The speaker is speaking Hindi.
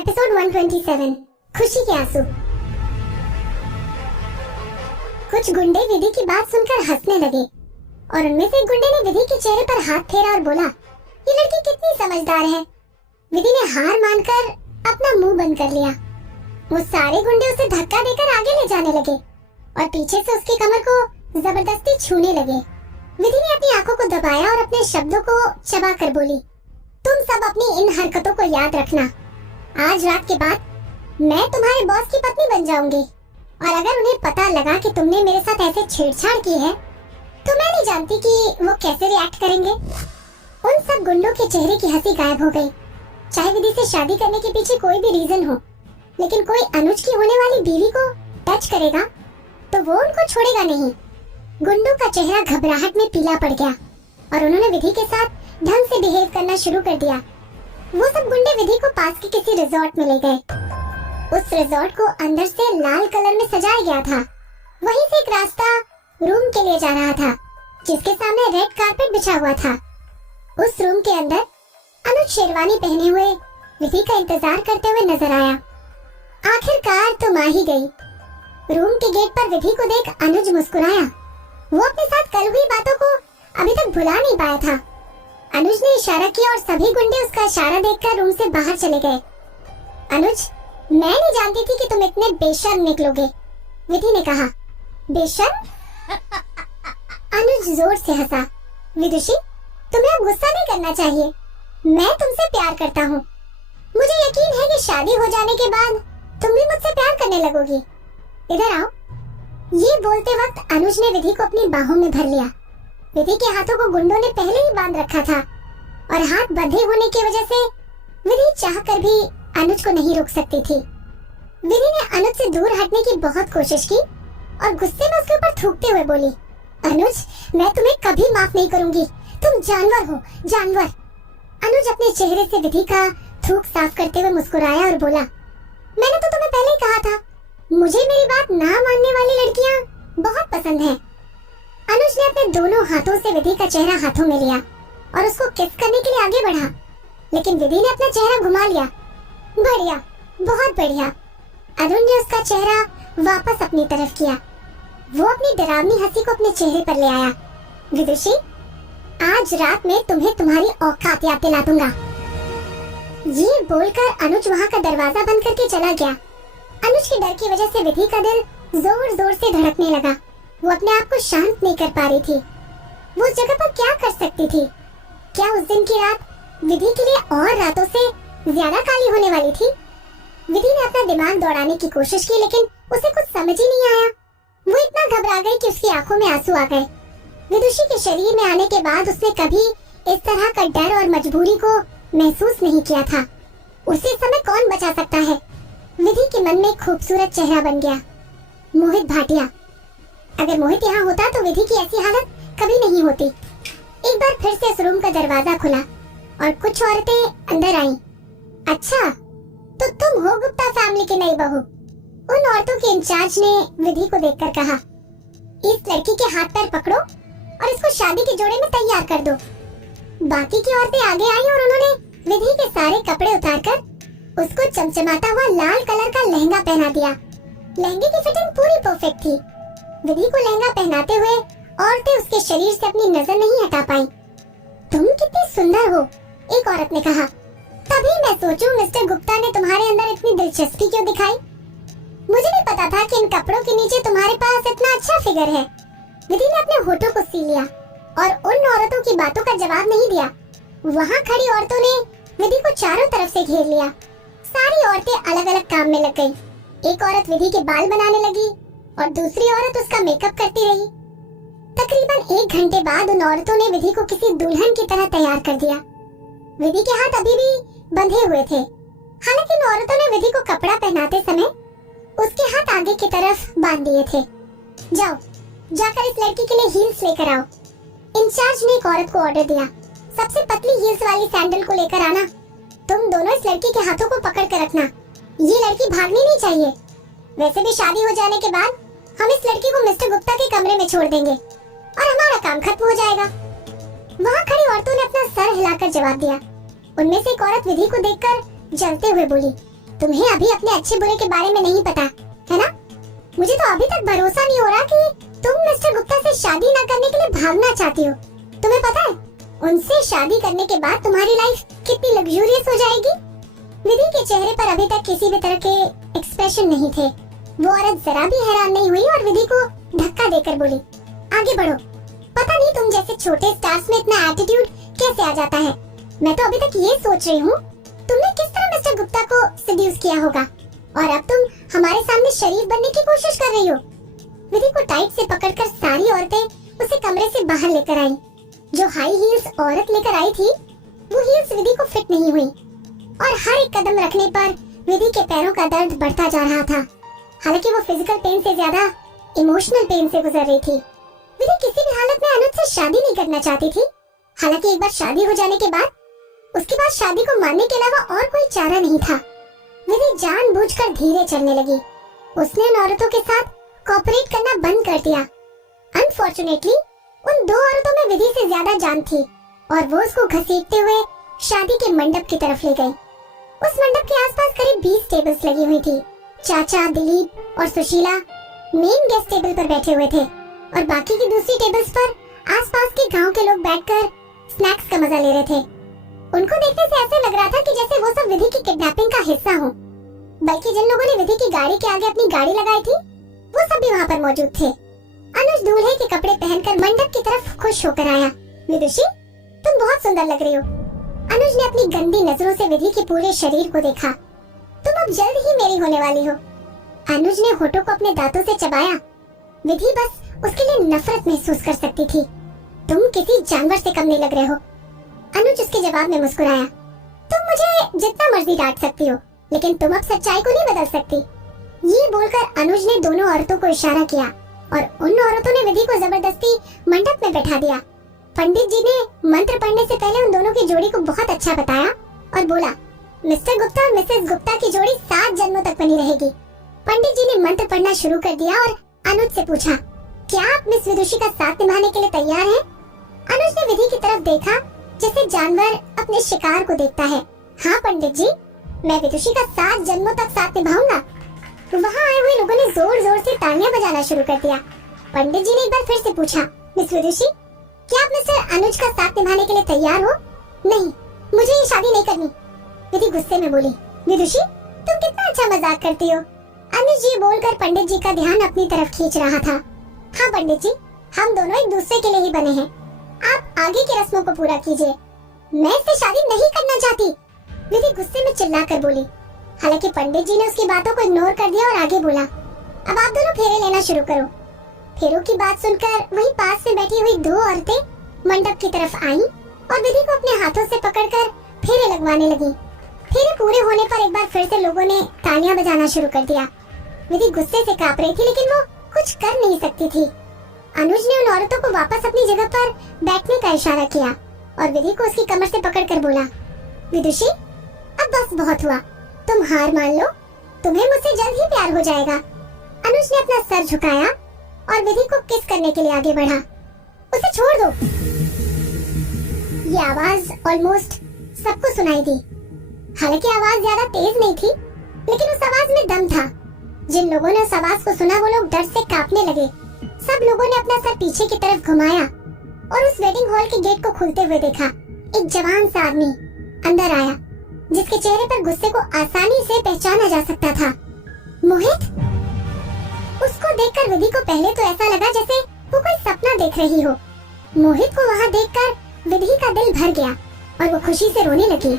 एपिसोड 127 खुशी के आंसू। कुछ गुंडे विधि की बात सुनकर हंसने लगे और उनमें से एक गुंडे ने विधि के चेहरे पर हाथ फेरा और बोला, ये लड़की कितनी समझदार है। विधि ने हार मानकर अपना मुंह बंद कर लिया। वो सारे गुंडे उसे धक्का देकर आगे ले जाने लगे और पीछे से उसकी कमर को जबरदस्ती छूने लगे। विधि ने अपनी आंखों को दबाया और अपने शब्दों को चबा कर बोली, तुम सब अपनी इन हरकतों को याद रखना। आज रात के बाद मैं तुम्हारे बॉस की पत्नी बन जाऊंगी और अगर उन्हें पता लगा कि तुमने मेरे साथ ऐसे छेड़छाड़ की है तो मैं नहीं जानती कि वो कैसे रिएक्ट करेंगे। उन सब गुंडों के चेहरे की हंसी गायब हो गई। चाहे विधि से शादी करने के पीछे कोई भी रीजन हो, लेकिन कोई अनुज की होने वाली बीवी को टच करेगा तो वो उनको छोड़ेगा नहीं। गुंडों का चेहरा घबराहट में पीला पड़ गया और उन्होंने विधि के साथ ढंग से बिहेव करना शुरू कर दिया। वो सब गुंडे विधि को पास के किसी रिजॉर्ट में ले गए। उस रिजॉर्ट को अंदर से लाल कलर में सजाया गया था। वहीं से एक रास्ता रूम के लिए जा रहा था जिसके सामने रेड कारपेट बिछा हुआ था। उस रूम के अंदर अनुज शेरवानी पहने हुए विधि का इंतजार करते हुए नजर आया। आखिरकार तुम आ ही गई। रूम के गेट पर विधि को देख अनुज मुस्कुराया। वो अपने साथ कल हुई बातों को अभी तक भुला नहीं पाया था। अनुज ने इशारा किया और सभी गुंडे उसका इशारा देखकर रूम से बाहर चले गए। अनुज, मैं नहीं जानती थी कि तुम इतने बेशर्म निकलोगे, विधि ने कहा। बेशर्म? अनुज जोर से हंसा। विदुषी, तुम्हें अब गुस्सा नहीं करना चाहिए। मैं तुमसे प्यार करता हूँ। मुझे यकीन है कि शादी हो जाने के बाद तुम भी मुझसे प्यार करने लगोगी। इधर आओ। ये बोलते वक्त अनुज ने विधि को अपनी बाहों में भर लिया। विधि के हाथों को गुंडों ने पहले ही बांध रखा था और हाथ बंधे होने की वजह से विधि चाहकर भी अनुज को नहीं रोक सकती थी। विधि ने अनुज से दूर हटने की बहुत कोशिश की और गुस्से में उसके ऊपर थूकते हुए बोली, अनुज, मैं तुम्हें कभी माफ नहीं करूंगी। तुम जानवर हो, जानवर। अनुज अपने चेहरे से विधि का थूक साफ करते हुए मुस्कुराया और बोला, मैंने तो तुम्हें पहले ही कहा था, मुझे मेरी बात ना मानने वाली लड़कियां बहुत पसंद है। अनुज ने अपने दोनों हाथों से विधि का चेहरा हाथों में लिया और उसको किस करने के लिए आगे बढ़ा, लेकिन विधि ने अपना चेहरा घुमा लिया। बढ़िया, बहुत बढ़िया। अरुण ने उसका चेहरा वापस अपनी तरफ किया। वो अपनी डरावनी हंसी को अपने चेहरे पर ले आया। विदुषी, आज रात में तुम्हें तुम्हारी औकात याद दिला दूंगा। ये बोलकर अनुज वहाँ का दरवाजा बंद करके चला गया। अनुज के डर की वजह से विधि का दिल जोर जोर से धड़कने लगा। वो अपने आप को शांत नहीं कर पा रही थी। वो उस जगह पर क्या कर सकती थी? क्या उस दिन की रात विधि के लिए और रातों से ज्यादा काली होने वाली थी? विधि ने अपना दिमाग दौड़ाने की कोशिश की, लेकिन उसे कुछ समझ ही नहीं आया। वो इतना घबरा गई कि उसकी आंखों में आंसू आ गए। विदुषी के शरीर में आने के बाद उसने कभी इस तरह का डर और मजबूरी को महसूस नहीं किया था। उसे समय कौन बचा सकता है? विधि के मन में एक खूबसूरत चेहरा बन गया, मोहित भाटिया। अगर मोहित यहाँ होता तो विधि की ऐसी हालत कभी नहीं होती। एक बार फिर से इस रूम का दरवाजा खुला और कुछ औरतें अंदर आईं। अच्छा, तो तुम हो गुप्ता फैमिली की नई बहू? उन औरतों के इंचार्ज ने विधि को देखकर कहा, इस लड़की के हाथ पैर पकड़ो और इसको शादी के जोड़े में तैयार कर दो। बाकी की औरतें आगे आई और उन्होंने विधि के सारे कपड़े उतारकर उसको चमचमाता हुआ लाल कलर का लहंगा पहना दिया। लहंगे की फिटिंग पूरी परफेक्ट थी। विधि को लहंगा पहनाते हुए औरतें उसके शरीर से अपनी नजर नहीं हटा पाईं। तुम कितनी सुंदर हो, एक औरत ने कहा। तभी मैं सोचूं मिस्टर गुप्ता ने तुम्हारे अंदर इतनी दिलचस्पी क्यों दिखाई। मुझे नहीं पता था कि इन कपड़ों के नीचे तुम्हारे पास इतना अच्छा फिगर है। विधि ने अपने होठों को सी लिया और उन औरतों की बातों का जवाब नहीं दिया। वहाँ खड़ी औरतों ने विधि को चारों तरफ से घेर लिया। सारी औरतें अलग अलग काम में लग गयी। एक औरत विधि के बाल बनाने लगी और दूसरी औरत उसका मेकअप करती रही। तकरीबन 1 घंटे बाद उन औरतों ने विधि को किसी दुल्हन की तरह तैयार कर दिया। विधि के हाथ अभी भी बंधे हुए थे। हालांकि उन औरतों ने विधि को कपड़ा पहनाते समय उसके हाथ आगे की तरफ बांध दिए थे। जाओ, जाकर इस लड़की के लिए हील्स लेकर आओ। इंचार्ज ने एक औरत को ऑर्डर दिया। सबसे पतली हील्स वाली सैंडल को लेकर आना। तुम दोनों इस लड़की के हाथों को पकड़ कर रखना। ये लड़की भागनी नहीं चाहिए। वैसे भी शादी हो जाने के बाद हम इस लड़की को मिस्टर गुप्ता के कमरे में छोड़ देंगे और हमारा काम खत्म हो जाएगा। वहाँ खड़ी औरतों ने अपना सर हिलाकर जवाब दिया। उनमें से एक औरत विधि को देखकर जलते हुए बोली, तुम्हें अभी अपने अच्छे बुरे के बारे में नहीं पता है ना? मुझे तो अभी तक भरोसा नहीं हो रहा कि तुम मिस्टर गुप्ता से शादी न करने के लिए भागना चाहती हो। तुम्हें पता है उनसे शादी करने के बाद तुम्हारी लाइफ कितनी लग्जूरियस हो जाएगी। विधि के चेहरे पर अभी तक किसी भी तरह के एक्सप्रेशन नहीं थे। वो औरत जरा भी हैरान नहीं हुई और विधि को धक्का देकर बोली, आगे बढ़ो। पता नहीं तुम जैसे छोटे स्टार्स में इतना एटीट्यूड कैसे आ जाता है। मैं तो अभी तक ये सोच रही हूँ तुमने किस तरह मिस्टर गुप्ता को सेड्यूस किया होगा और अब तुम हमारे सामने शरीफ बनने की कोशिश कर रही हो। विधि को टाइट से पकड़कर सारी औरतें उसे कमरे से बाहर लेकर आई। जो हाई हील्स औरत लेकर आई थी वो हील्स विधि को फिट नहीं हुई और हर एक कदम रखने पर विधि के पैरों का दर्द बढ़ता जा रहा था। हालांकि वो फिजिकल पेन से ज्यादा इमोशनल पेन से गुजर रही थी। विधि किसी भी हालत में अनुज से शादी नहीं करना चाहती थी। हालांकि एक बार शादी हो जाने के बाद उसके बाद शादी को मानने के अलावा और कोई चारा नहीं था। विधि जानबूझकर धीरे चलने लगी। उसने उन औरतों के साथ कोऑपरेट करना बंद कर दिया। अनफॉर्चुनेटली उन दो औरतों में विधि से ज्यादा जान थी और वो उसको घसीटते हुए शादी के मंडप की तरफ ले गई। उस मंडप के आसपास करीब 20 टेबल्स लगी हुई थी। चाचा, दिलीप और सुशीला मेन गेस्ट टेबल पर बैठे हुए थे और बाकी की दूसरी टेबल्स पर आसपास के गांव के लोग बैठकर स्नैक्स का मजा ले रहे थे। उनको देखने से ऐसे लग रहा था कि जैसे वो सब विधि की किडनैपिंग का हिस्सा हो। बल्कि जिन लोगों ने विधि की गाड़ी के आगे अपनी गाड़ी लगाई थी वो सब भी वहाँ पर मौजूद थे। अनुज दूल्हे के कपड़े पहनकर मंडप की तरफ खुश होकर आया। विदुषी, तुम बहुत सुंदर लग रही हो। अनुज ने अपनी गंदी नजरों से विधि के पूरे शरीर को देखा। तुम अब जल्द ही मेरी होने वाली हो। अनुज ने होठों को अपने दांतों से चबाया। विधि बस उसके लिए नफरत महसूस कर सकती थी। तुम किसी जानवर से कम नहीं लग रहे हो। अनुज उसके जवाब में मुस्कुराया। तुम मुझे जितना मर्जी डांट सकती हो, लेकिन तुम अब सच्चाई को नहीं बदल सकती। ये बोलकर अनुज ने दोनों औरतों को इशारा किया और उन औरतों ने विधि को जबरदस्ती मंडप में बैठा दिया। पंडित जी ने मंत्र पढ़ने से पहले उन दोनों की जोड़ी को बहुत अच्छा बताया और बोला, मिस्टर गुप्ता और मिसेस गुप्ता की जोड़ी 7 जन्मों तक बनी रहेगी। पंडित जी ने मंत्र पढ़ना शुरू कर दिया और अनुज से पूछा, क्या आप मिस विदुषी का साथ निभाने के लिए तैयार हैं? अनुज ने विधि की तरफ देखा जैसे जानवर अपने शिकार को देखता है। हाँ पंडित जी, मैं विदुषी का 7 जन्मों तक साथ निभाऊंगा। वहाँ आए हुए लोगों ने जोर जोर से तालियां बजाना शुरू कर दिया। पंडित जी ने एक बार फिर से पूछा, मिस विदुषी, क्या आप मिस्टर अनुज का साथ निभाने के लिए तैयार हो? नहीं, मुझे ये शादी नहीं करनी। विधि गुस्से में बोली, विदुषी, तुम कितना अच्छा मजाक करती हो। अनुज जी बोलकर पंडित जी का ध्यान अपनी तरफ खींच रहा था। हाँ पंडित जी, हम दोनों एक दूसरे के लिए ही बने हैं। आप आगे की रस्मों को पूरा कीजिए। मैं इससे शादी नहीं करना चाहती, विधि गुस्से में चिल्लाकर बोली। हालांकि पंडित जी ने उसकी बातों को इग्नोर कर दिया और आगे बोला, अब आप दोनों फेरे लेना शुरू करो। फेरों की बात सुनकर वहीं पास में बैठी हुई 2 औरतें मंडप की तरफ आईं और विधि को अपने हाथों से पकड़कर फेरे लगवाने लगी। फेरे पूरे होने पर एक बार फिर से लोगों ने तालियां बजाना शुरू कर दिया। विधि गुस्से से कांप रही थी, लेकिन वो कुछ कर नहीं सकती थी। अनुज ने उन औरतों को वापस अपनी जगह पर बैठने का इशारा किया और विधि को उसकी कमर से पकड़कर बोला, विदुषी, अब बस बहुत हुआ, तुम हार मान लो, तुम्हें मुझसे जल्द ही प्यार हो जाएगा। अनुज ने अपना सर झुकाया और विधि को किस करने के लिए आगे बढ़ा। उसे छोड़ दो। ये आवाज ऑलमोस्ट सबको सुनाई दी। हालांकि आवाज ज्यादा तेज नहीं थी, लेकिन उस आवाज में दम था। जिन लोगों ने उस आवाज को सुना वो लोग डर से कांपने लगे। सब लोगों ने अपना सर पीछे की तरफ घुमाया और उस वेडिंग हॉल के गेट को खुलते हुए देखा। एक जवान सा आदमी अंदर आया, जिसके चेहरे पर गुस्से को आसानी से पहचाना जा सकता था। मोहित। उसको देखकर विधि को पहले तो ऐसा लगा जैसे वो कोई सपना देख रही हो। मोहित को वहाँ देखकर विधि का दिल भर गया और वो खुशी से रोने लगी।